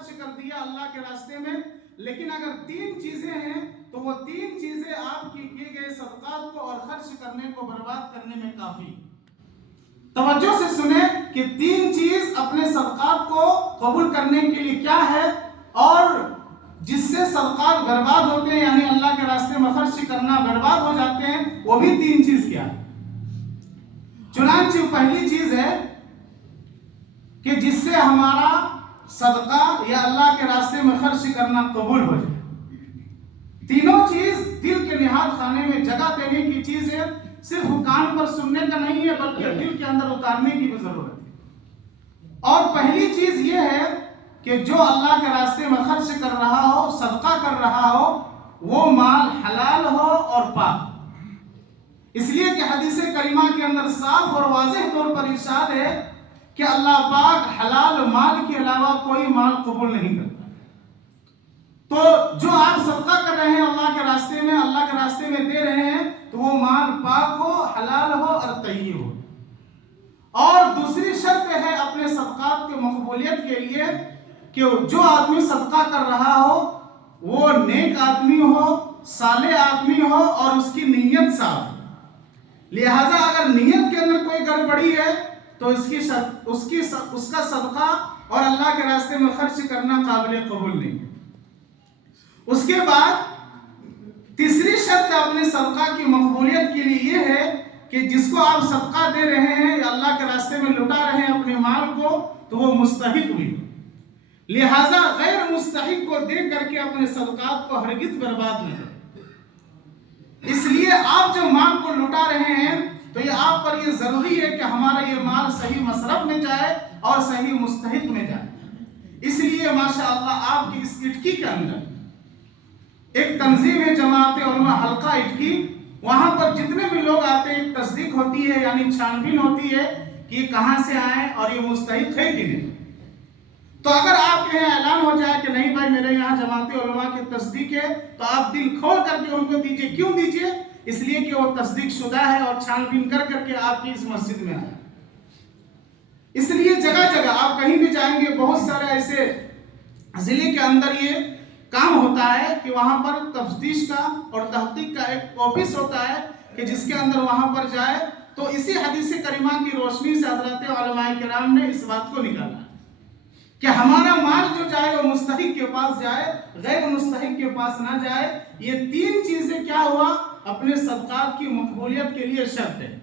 خرچ کر دیا اللہ کے راستے میں، لیکن اگر 3 چیزیں ہیں تو وہ 3 چیزیں آپ کی کیے گئے صدقات کو اور خرچ کرنے کو برباد کرنے میں کافی۔ توجہ سے سنیں کہ 3 چیز اپنے صدقات کو قبول کرنے کے لیے کیا ہے، اور جس سے صدقات برباد ہوتے ہیں یعنی اللہ کے راستے میں خرچ کرنا برباد ہو جاتے ہیں، وہ بھی 3 چیز کیا ہے۔ چنانچہ پہلی چیز ہے کہ جس سے ہمارا صدقہ یا اللہ کے راستے میں خرچ کرنا قبول ہو جائے۔ تینوں چیز دل کے نہاد خانے میں جگہ دینے کی چیز ہے، صرف کان پر سننے کا نہیں ہے بلکہ دل کے اندر اتارنے کی بھی ضرورت ہے۔ اور پہلی چیز یہ ہے کہ جو اللہ کے راستے میں خرچ کر رہا ہو، صدقہ کر رہا ہو، وہ مال حلال ہو اور پاک۔ اس لیے کہ حدیث کریمہ کے اندر صاف اور واضح طور پر ارشاد ہے کہ اللہ پاک حلال مال کے علاوہ کوئی مال قبول نہیں کرتا۔ تو جو آپ صدقہ کر رہے ہیں اللہ کے راستے میں، اللہ کے راستے میں دے رہے ہیں، تو وہ مال پاک ہو، حلال ہو اور طیب ہو۔ اور دوسری شرط ہے اپنے صدقات کی مقبولیت کے لیے کہ جو آدمی صدقہ کر رہا ہو وہ نیک آدمی ہو، صالح آدمی ہو اور اس کی نیت صاف ہو۔ لہذا اگر نیت کے اندر کوئی گڑبڑی ہے تو اس کا صدقہ اور اللہ کے راستے میں خرچ کرنا قابل قبول نہیں ہے۔ اس کے بعد تیسری شرط اپنے صدقہ کی مقبولیت کے لیے یہ ہے کہ جس کو آپ صدقہ دے رہے ہیں یا اللہ کے راستے میں لٹا رہے ہیں اپنے مال کو، تو وہ مستحق بھی ہو۔ لہذا غیر مستحق کو دے کر کے اپنے صدقات کو ہرگز برباد نہ کریں۔ اس لیے آپ جب مال کو لٹا رہے ہیں تو یہ آپ پر یہ ضروری ہے کہ ہمارا یہ مال صحیح مصرف میں جائے اور صحیح مستحق میں جائے۔ اس لیے ماشاءاللہ آپ کی اس اٹکی کے اندر ایک تنظیم ہے، جماعت علماء حلقہ اٹکی، وہاں پر جتنے بھی لوگ آتے ہیں ایک تصدیق ہوتی ہے، یعنی چھانبین ہوتی ہے کہ یہ کہاں سے آئے اور یہ مستحق ہے کہ نہیں۔ تو اگر آپ کے یہاں اعلان ہو جائے کہ نہیں بھائی میرے یہاں جماعت علماء کی تصدیق ہے، تو آپ دل کھول کر کے ان کو دیجئے۔ کیوں دیجئے؟ اس لیے کہ وہ تصدیق شدہ ہے اور چھانبین کر کر کے آپ کی اس مسجد میں آئے۔ اس لیے جگہ جگہ آپ کہیں بھی جائیں گے، بہت سارے ایسے ضلع کے اندر یہ کام ہوتا ہے کہ وہاں پر تفتیش کا اور تحقیق کا ایک آفس ہوتا ہے کہ جس کے اندر وہاں پر جائے۔ تو اسی حدیث کریمہ کی روشنی سے حضرات علماء کرام نے اس بات کو نکالا کہ ہمارا مال جو جائے وہ مستحق کے پاس جائے، غیر مستحق کے پاس نہ جائے۔ یہ 3 چیزیں کیا ہوا؟ اپنے صدقات کی مقبولیت کے لیے شرط ہے۔